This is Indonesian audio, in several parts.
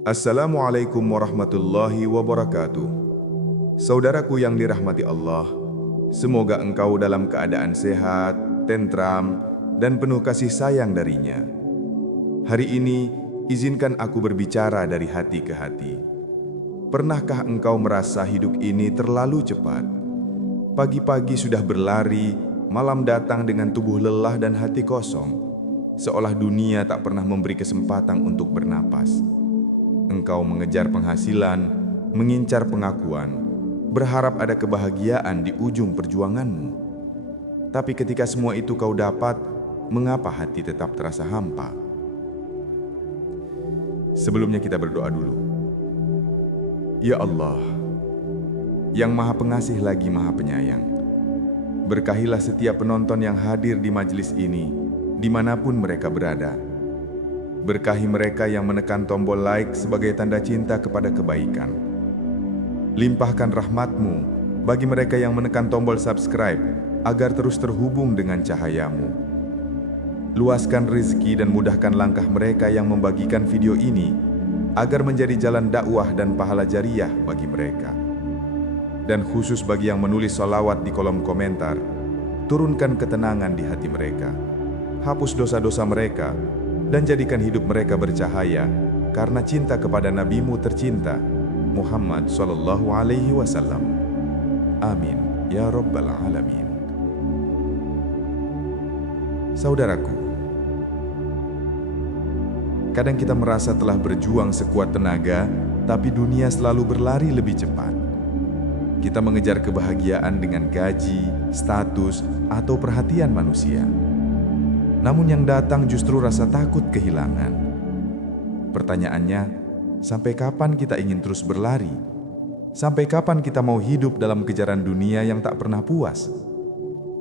Assalamualaikum warahmatullahi wabarakatuh. Saudaraku yang dirahmati Allah, semoga engkau dalam keadaan sehat, tentram, dan penuh kasih sayang darinya. Hari ini, izinkan aku berbicara dari hati ke hati. Pernahkah engkau merasa hidup ini terlalu cepat? Pagi-pagi sudah berlari, malam datang dengan tubuh lelah dan hati kosong, seolah dunia tak pernah memberi kesempatan untuk bernapas. Engkau mengejar penghasilan, mengincar pengakuan, berharap ada kebahagiaan di ujung perjuanganmu. Tapi ketika semua itu kau dapat, mengapa hati tetap terasa hampa? Sebelumnya kita berdoa dulu. Ya Allah, yang Maha Pengasih lagi Maha Penyayang, berkahilah setiap penonton yang hadir di majelis ini, dimanapun mereka berada. Berkahi mereka yang menekan tombol like sebagai tanda cinta kepada kebaikan. Limpahkan rahmat-Mu bagi mereka yang menekan tombol subscribe agar terus terhubung dengan cahaya-Mu. Luaskan rezeki dan mudahkan langkah mereka yang membagikan video ini agar menjadi jalan dakwah dan pahala jariah bagi mereka. Dan khusus bagi yang menulis sholawat di kolom komentar, turunkan ketenangan di hati mereka. Hapus dosa-dosa mereka dan jadikan hidup mereka bercahaya karena cinta kepada Nabi-Mu tercinta, Muhammad Sallallahu Alaihi Wasallam. Amin, ya Rabbal Alamin. Saudaraku, kadang kita merasa telah berjuang sekuat tenaga, tapi dunia selalu berlari lebih cepat. Kita mengejar kebahagiaan dengan gaji, status, atau perhatian manusia. Namun yang datang justru rasa takut kehilangan. Pertanyaannya, sampai kapan kita ingin terus berlari? Sampai kapan kita mau hidup dalam kejaran dunia yang tak pernah puas?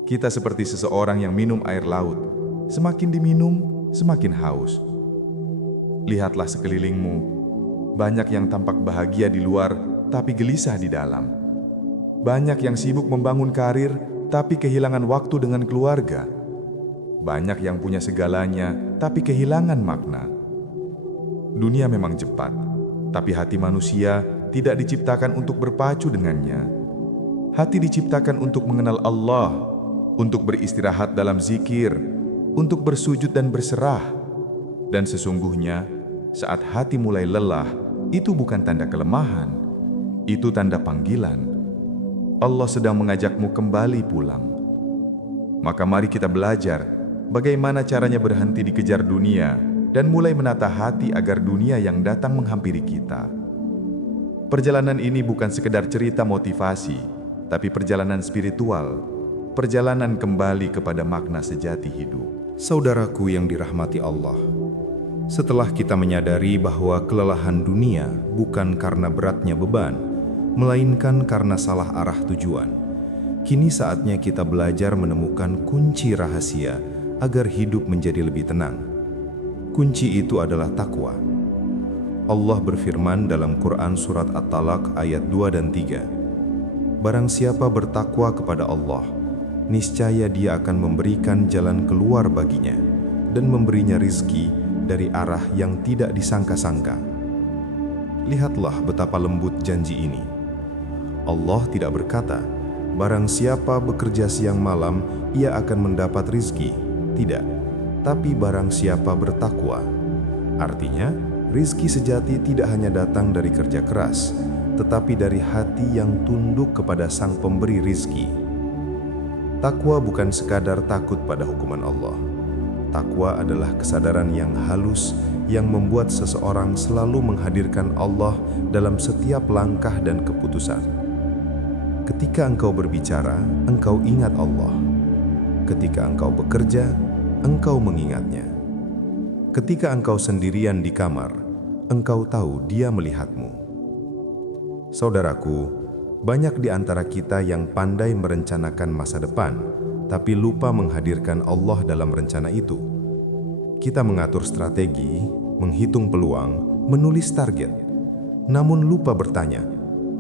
Kita seperti seseorang yang minum air laut. Semakin diminum, semakin haus. Lihatlah sekelilingmu. Banyak yang tampak bahagia di luar, tapi gelisah di dalam. Banyak yang sibuk membangun karir, tapi kehilangan waktu dengan keluarga. Banyak yang punya segalanya, tapi kehilangan makna. Dunia memang cepat, tapi hati manusia tidak diciptakan untuk berpacu dengannya. Hati diciptakan untuk mengenal Allah, untuk beristirahat dalam zikir, untuk bersujud dan berserah. Dan sesungguhnya, saat hati mulai lelah, itu bukan tanda kelemahan, itu tanda panggilan. Allah sedang mengajakmu kembali pulang. Maka mari kita belajar bagaimana caranya berhenti dikejar dunia dan mulai menata hati agar dunia yang datang menghampiri kita. Perjalanan ini bukan sekedar cerita motivasi, tapi perjalanan spiritual, perjalanan kembali kepada makna sejati hidup. Saudaraku yang dirahmati Allah, setelah kita menyadari bahwa kelelahan dunia bukan karena beratnya beban, melainkan karena salah arah tujuan, kini saatnya kita belajar menemukan kunci rahasia agar hidup menjadi lebih tenang. Kunci itu adalah takwa. Allah berfirman dalam Quran Surat At-Talaq ayat 2 dan 3, "Barang siapa bertakwa kepada Allah, niscaya Dia akan memberikan jalan keluar baginya dan memberinya rizki dari arah yang tidak disangka-sangka." Lihatlah betapa lembut janji ini. Allah tidak berkata, "Barang siapa bekerja siang malam, ia akan mendapat rizki." Tidak, tapi barang siapa bertakwa. Artinya, rizki sejati tidak hanya datang dari kerja keras, tetapi dari hati yang tunduk kepada Sang Pemberi rizki. Takwa bukan sekadar takut pada hukuman Allah. Takwa adalah kesadaran yang halus yang membuat seseorang selalu menghadirkan Allah dalam setiap langkah dan keputusan. Ketika engkau berbicara, engkau ingat Allah. Ketika engkau bekerja, engkau mengingatnya. Ketika engkau sendirian di kamar, engkau tahu Dia melihatmu. Saudaraku, banyak di antara kita yang pandai merencanakan masa depan, tapi lupa menghadirkan Allah dalam rencana itu. Kita mengatur strategi, menghitung peluang, menulis target, namun lupa bertanya,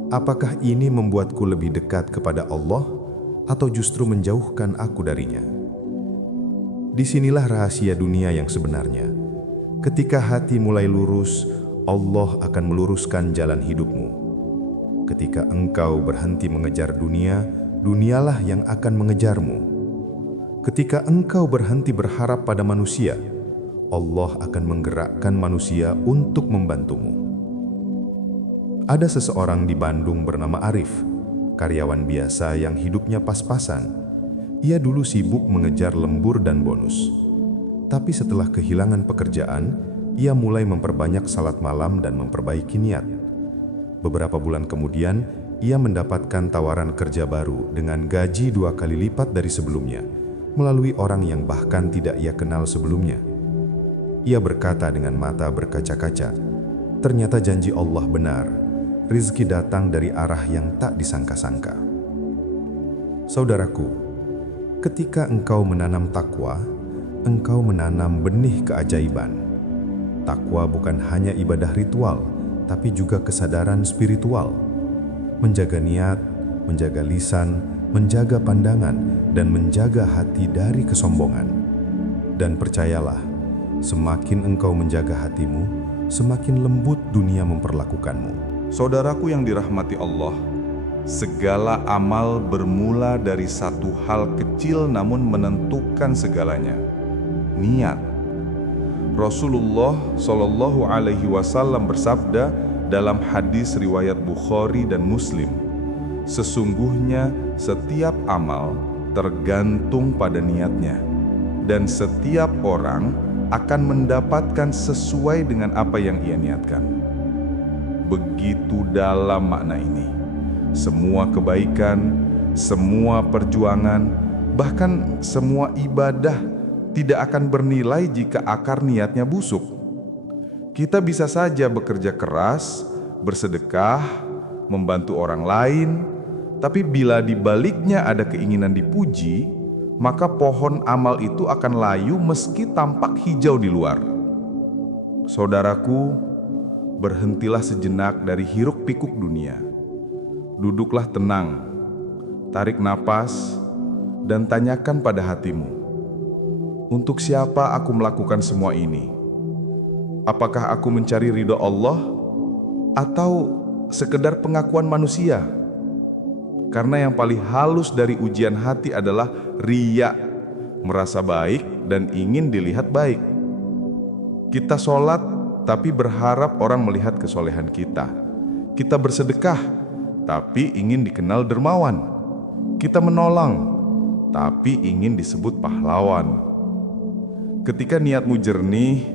apakah ini membuatku lebih dekat kepada Allah atau justru menjauhkan aku darinya? Disinilah rahasia dunia yang sebenarnya. Ketika hati mulai lurus, Allah akan meluruskan jalan hidupmu. Ketika engkau berhenti mengejar dunia, dunialah yang akan mengejarmu. Ketika engkau berhenti berharap pada manusia, Allah akan menggerakkan manusia untuk membantumu. Ada seseorang di Bandung bernama Arif, karyawan biasa yang hidupnya pas-pasan. Ia dulu sibuk mengejar lembur dan bonus. Tapi setelah kehilangan pekerjaan, ia mulai memperbanyak salat malam dan memperbaiki niat. Beberapa bulan kemudian, ia mendapatkan tawaran kerja baru dengan gaji 2 kali lipat dari sebelumnya, melalui orang yang bahkan tidak ia kenal sebelumnya. Ia berkata dengan mata berkaca-kaca, ternyata janji Allah benar, rizki datang dari arah yang tak disangka-sangka. Saudaraku, ketika engkau menanam takwa, engkau menanam benih keajaiban. Takwa bukan hanya ibadah ritual, tapi juga kesadaran spiritual. Menjaga niat, menjaga lisan, menjaga pandangan, dan menjaga hati dari kesombongan. Dan percayalah, semakin engkau menjaga hatimu, semakin lembut dunia memperlakukanmu. Saudaraku yang dirahmati Allah, segala amal bermula dari satu hal kecil namun menentukan segalanya. Niat. Rasulullah Shallallahu Alaihi Wasallam bersabda dalam hadis riwayat Bukhari dan Muslim, sesungguhnya setiap amal tergantung pada niatnya, dan setiap orang akan mendapatkan sesuai dengan apa yang ia niatkan. Begitu dalam makna ini, semua kebaikan, semua perjuangan, bahkan semua ibadah tidak akan bernilai jika akar niatnya busuk. Kita bisa saja bekerja keras, bersedekah, membantu orang lain, tapi bila di baliknya ada keinginan dipuji, maka pohon amal itu akan layu meski tampak hijau di luar. Saudaraku, berhentilah sejenak dari hiruk-pikuk dunia. Duduklah tenang, tarik napas, dan tanyakan pada hatimu, untuk siapa aku melakukan semua ini? Apakah aku mencari ridho Allah atau sekedar pengakuan manusia? Karena yang paling halus dari ujian hati adalah riya, merasa baik dan ingin dilihat baik. Kita sholat tapi berharap orang melihat kesolehan kita. Kita bersedekah tapi ingin dikenal dermawan. Kita menolong tapi ingin disebut pahlawan. Ketika niatmu jernih,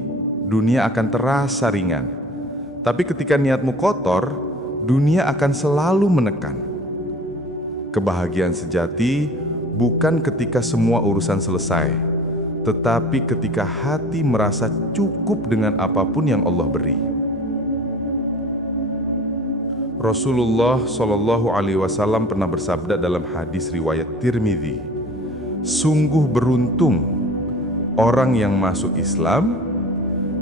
dunia akan terasa ringan. Tapi ketika niatmu kotor, dunia akan selalu menekan. Kebahagiaan sejati bukan ketika semua urusan selesai, tetapi ketika hati merasa cukup dengan apapun yang Allah beri. Rasulullah Shallallahu Alaihi Wasallam pernah bersabda dalam hadis riwayat Tirmidzi, sungguh beruntung orang yang masuk Islam,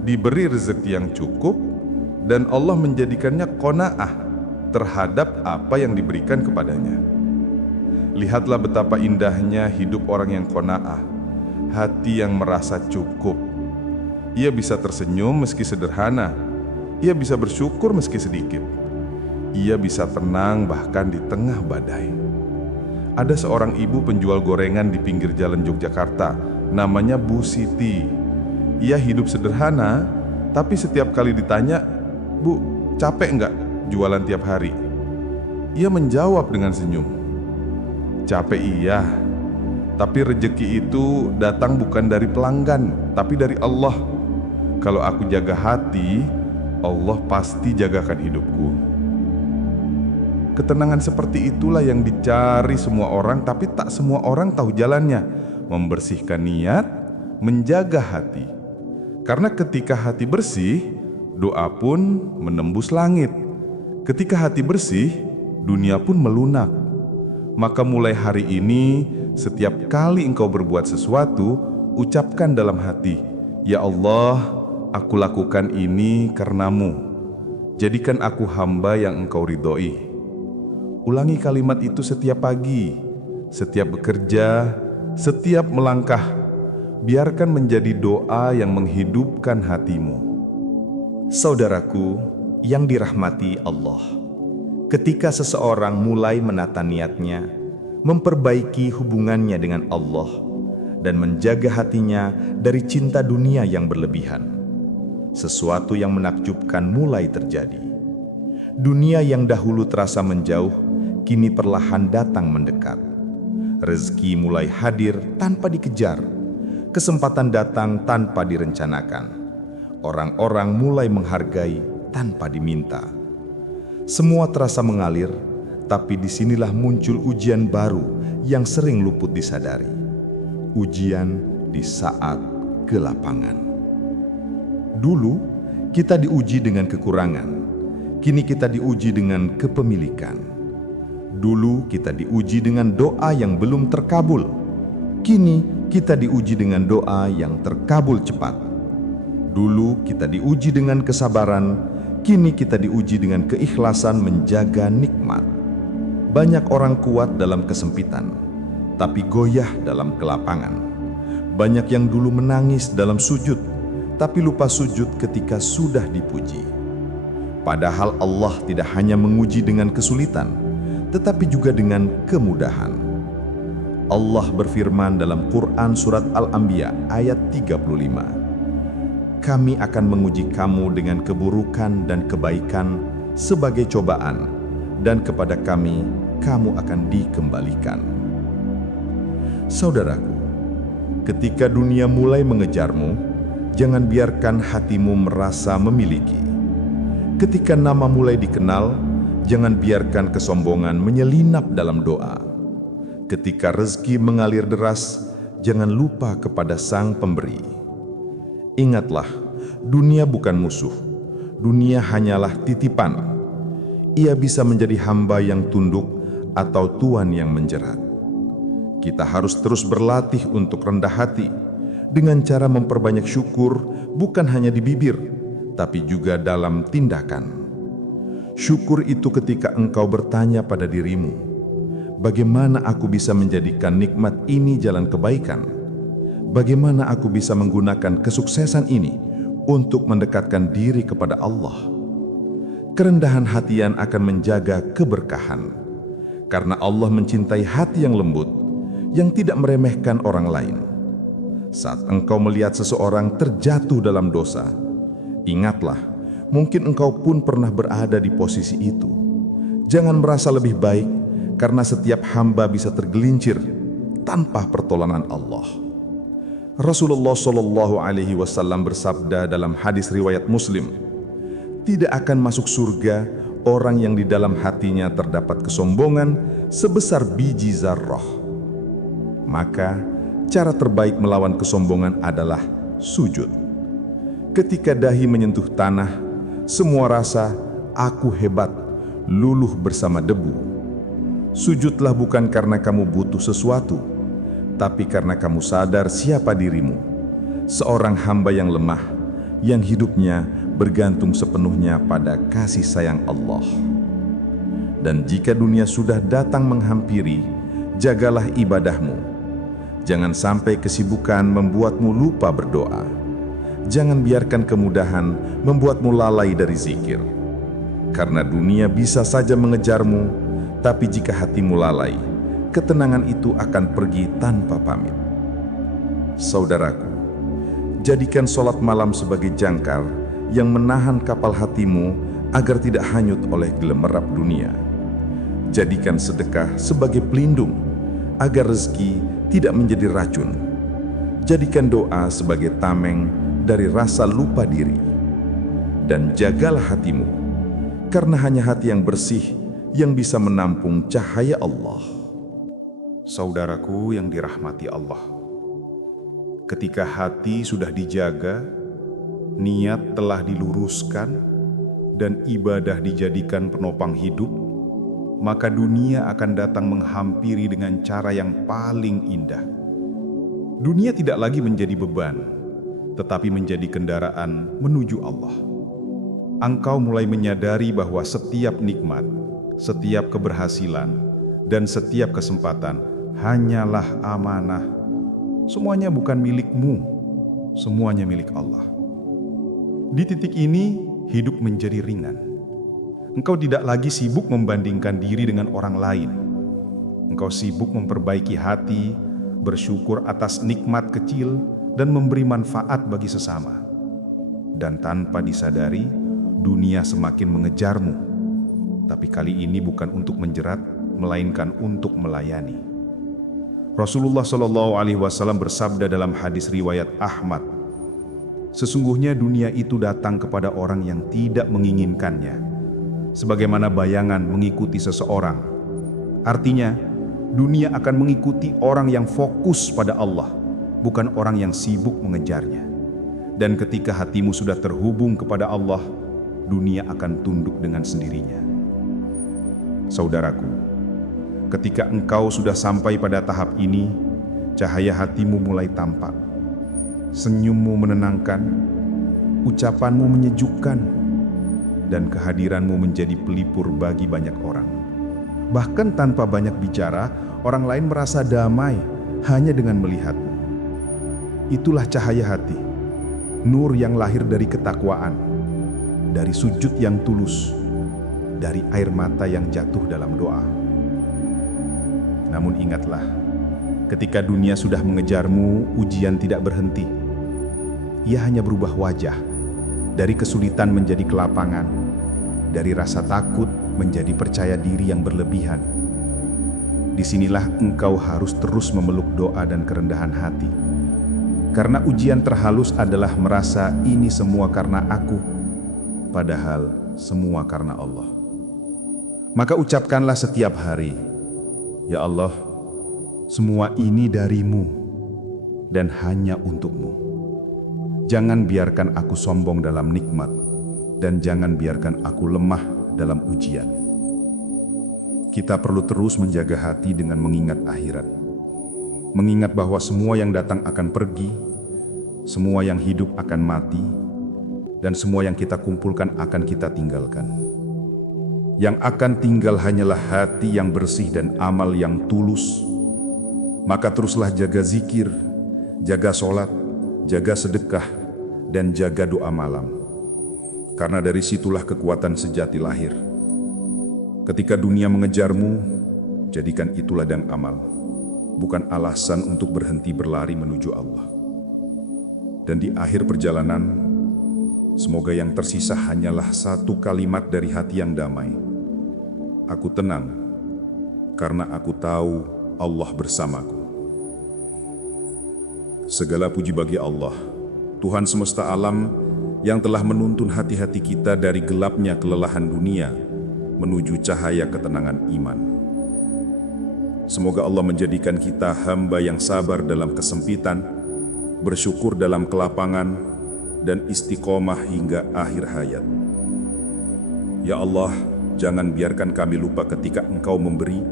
diberi rezeki yang cukup, dan Allah menjadikannya qanaah terhadap apa yang diberikan kepadanya. Lihatlah betapa indahnya hidup orang yang qanaah, hati yang merasa cukup. Ia bisa tersenyum meski sederhana, ia bisa bersyukur meski sedikit, ia bisa tenang bahkan di tengah badai. Ada seorang ibu penjual gorengan di pinggir jalan Yogyakarta, namanya Bu Siti. Ia hidup sederhana, tapi setiap kali ditanya, "Bu, capek enggak jualan tiap hari?" Ia menjawab dengan senyum, "Capek iya, tapi rezeki itu datang bukan dari pelanggan, tapi dari Allah. Kalau aku jaga hati, Allah pasti jagakan hidupku." Ketenangan seperti itulah yang dicari semua orang, tapi tak semua orang tahu jalannya. Membersihkan niat, menjaga hati. Karena ketika hati bersih, doa pun menembus langit. Ketika hati bersih, dunia pun melunak. Maka mulai hari ini, setiap kali engkau berbuat sesuatu, ucapkan dalam hati, "Ya Allah, aku lakukan ini karenamu. Jadikan aku hamba yang engkau ridhoi." Ulangi kalimat itu setiap pagi, setiap bekerja, setiap melangkah. Biarkan menjadi doa yang menghidupkan hatimu. Saudaraku yang dirahmati Allah, ketika seseorang mulai menata niatnya, memperbaiki hubungannya dengan Allah, dan menjaga hatinya dari cinta dunia yang berlebihan, sesuatu yang menakjubkan mulai terjadi. Dunia yang dahulu terasa menjauh, kini perlahan datang mendekat. Rezeki mulai hadir tanpa dikejar, kesempatan datang tanpa direncanakan. Orang-orang mulai menghargai tanpa diminta. Semua terasa mengalir, tapi disinilah muncul ujian baru yang sering luput disadari. Ujian di saat kelapangan. Dulu kita diuji dengan kekurangan, kini kita diuji dengan kepemilikan. Dulu kita diuji dengan doa yang belum terkabul, kini kita diuji dengan doa yang terkabul cepat. Dulu kita diuji dengan kesabaran, kini kita diuji dengan keikhlasan menjaga nikmat. Banyak orang kuat dalam kesempitan, tapi goyah dalam kelapangan. Banyak yang dulu menangis dalam sujud, tapi lupa sujud ketika sudah dipuji. Padahal Allah tidak hanya menguji dengan kesulitan, tetapi juga dengan kemudahan. Allah berfirman dalam Quran Surat Al-Anbiya ayat 35, Kami akan menguji kamu dengan keburukan dan kebaikan sebagai cobaan, dan kepada kami kamu akan dikembalikan. Saudaraku, ketika dunia mulai mengejarmu, jangan biarkan hatimu merasa memiliki. Ketika nama mulai dikenal, jangan biarkan kesombongan menyelinap dalam doa. Ketika rezeki mengalir deras, jangan lupa kepada Sang Pemberi. Ingatlah, dunia bukan musuh. Dunia hanyalah titipan. Ia bisa menjadi hamba yang tunduk atau tuan yang menjerat. Kita harus terus berlatih untuk rendah hati dengan cara memperbanyak syukur, bukan hanya di bibir, tapi juga dalam tindakan. Syukur itu ketika engkau bertanya pada dirimu, bagaimana aku bisa menjadikan nikmat ini jalan kebaikan? Bagaimana aku bisa menggunakan kesuksesan ini untuk mendekatkan diri kepada Allah? Kerendahan hatian akan menjaga keberkahan, karena Allah mencintai hati yang lembut, yang tidak meremehkan orang lain. Saat engkau melihat seseorang terjatuh dalam dosa, ingatlah, mungkin engkau pun pernah berada di posisi itu. Jangan merasa lebih baik, karena setiap hamba bisa tergelincir tanpa pertolongan Allah. Rasulullah SAW bersabda dalam hadis riwayat Muslim, tidak akan masuk surga orang yang di dalam hatinya terdapat kesombongan sebesar biji zarrah. Maka cara terbaik melawan kesombongan adalah sujud. Ketika dahi menyentuh tanah, semua rasa aku hebat luluh bersama debu. Sujudlah bukan karena kamu butuh sesuatu, tapi karena kamu sadar siapa dirimu, seorang hamba yang lemah, yang hidupnya bergantung sepenuhnya pada kasih sayang Allah. Dan jika dunia sudah datang menghampiri, jagalah ibadahmu. Jangan sampai kesibukan membuatmu lupa berdoa. Jangan biarkan kemudahan membuatmu lalai dari zikir. Karena dunia bisa saja mengejarmu, tapi jika hatimu lalai, ketenangan itu akan pergi tanpa pamit. Saudaraku, jadikan sholat malam sebagai jangkar yang menahan kapal hatimu agar tidak hanyut oleh gelemerap dunia. Jadikan sedekah sebagai pelindung agar rezeki tidak menjadi racun. Jadikan doa sebagai tameng dari rasa lupa diri. Dan jagalah hatimu, karena hanya hati yang bersih yang bisa menampung cahaya Allah. Saudaraku yang dirahmati Allah, ketika hati sudah dijaga, niat telah diluruskan, dan ibadah dijadikan penopang hidup, maka dunia akan datang menghampiri dengan cara yang paling indah. Dunia tidak lagi menjadi beban, tetapi menjadi kendaraan menuju Allah. Engkau mulai menyadari bahwa setiap nikmat, setiap keberhasilan, dan setiap kesempatan hanyalah amanah. Semuanya bukan milikmu, semuanya milik Allah. Di titik ini, hidup menjadi ringan. Engkau tidak lagi sibuk membandingkan diri dengan orang lain. Engkau sibuk memperbaiki hati, bersyukur atas nikmat kecil, dan memberi manfaat bagi sesama. Dan tanpa disadari, dunia semakin mengejarmu. Tapi kali ini bukan untuk menjerat, melainkan untuk melayani. Rasulullah SAW bersabda dalam hadis riwayat Ahmad, "Sesungguhnya dunia itu datang kepada orang yang tidak menginginkannya, sebagaimana bayangan mengikuti seseorang." Artinya, dunia akan mengikuti orang yang fokus pada Allah, bukan orang yang sibuk mengejarnya. Dan ketika hatimu sudah terhubung kepada Allah, dunia akan tunduk dengan sendirinya. Saudaraku, ketika engkau sudah sampai pada tahap ini, cahaya hatimu mulai tampak. Senyummu menenangkan, ucapanmu menyejukkan, dan kehadiranmu menjadi pelipur bagi banyak orang. Bahkan tanpa banyak bicara, orang lain merasa damai hanya dengan melihatmu. Itulah cahaya hati, nur yang lahir dari ketakwaan, dari sujud yang tulus, dari air mata yang jatuh dalam doa. Namun ingatlah, ketika dunia sudah mengejarmu, ujian tidak berhenti. Ia hanya berubah wajah, dari kesulitan menjadi kelapangan, dari rasa takut menjadi percaya diri yang berlebihan. Disinilah engkau harus terus memeluk doa dan kerendahan hati. Karena ujian terhalus adalah merasa ini semua karena aku, padahal semua karena Allah. Maka ucapkanlah setiap hari, "Ya Allah, semua ini darimu dan hanya untukmu. Jangan biarkan aku sombong dalam nikmat, dan jangan biarkan aku lemah dalam ujian." Kita perlu terus menjaga hati dengan mengingat akhirat. Mengingat bahwa semua yang datang akan pergi, semua yang hidup akan mati, dan semua yang kita kumpulkan akan kita tinggalkan. Yang akan tinggal hanyalah hati yang bersih dan amal yang tulus. Maka teruslah jaga zikir, jaga sholat, jaga sedekah, dan jaga doa malam. Karena dari situlah kekuatan sejati lahir. Ketika dunia mengejarmu, jadikan itu ladang amal, bukan alasan untuk berhenti berlari menuju Allah. Dan di akhir perjalanan, semoga yang tersisa hanyalah satu kalimat dari hati yang damai. Aku tenang, karena aku tahu Allah bersamaku. Segala puji bagi Allah, Tuhan semesta alam yang telah menuntun hati-hati kita dari gelapnya kelelahan dunia menuju cahaya ketenangan iman. Semoga Allah menjadikan kita hamba yang sabar dalam kesempitan, bersyukur dalam kelapangan, dan istiqomah hingga akhir hayat. Ya Allah, jangan biarkan kami lupa ketika Engkau memberi.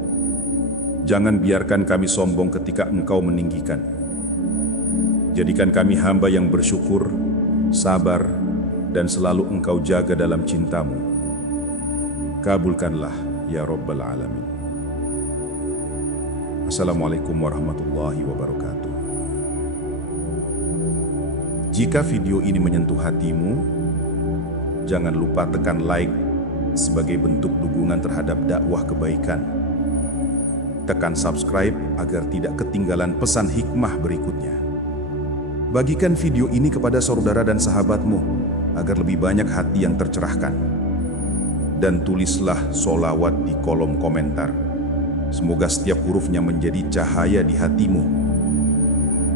Jangan biarkan kami sombong ketika Engkau meninggikan. Jadikan kami hamba yang bersyukur, sabar, dan selalu Engkau jaga dalam cinta-Mu. Kabulkanlah, ya Rabbal Alamin. Assalamualaikum warahmatullahi wabarakatuh. Jika video ini menyentuh hatimu, jangan lupa tekan like sebagai bentuk dukungan terhadap dakwah kebaikan. Tekan subscribe agar tidak ketinggalan pesan hikmah berikutnya. Bagikan video ini kepada saudara dan sahabatmu agar lebih banyak hati yang tercerahkan. Dan tulislah sholawat di kolom komentar. Semoga setiap hurufnya menjadi cahaya di hatimu.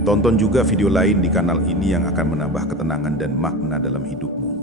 Tonton juga video lain di kanal ini yang akan menambah ketenangan dan makna dalam hidupmu.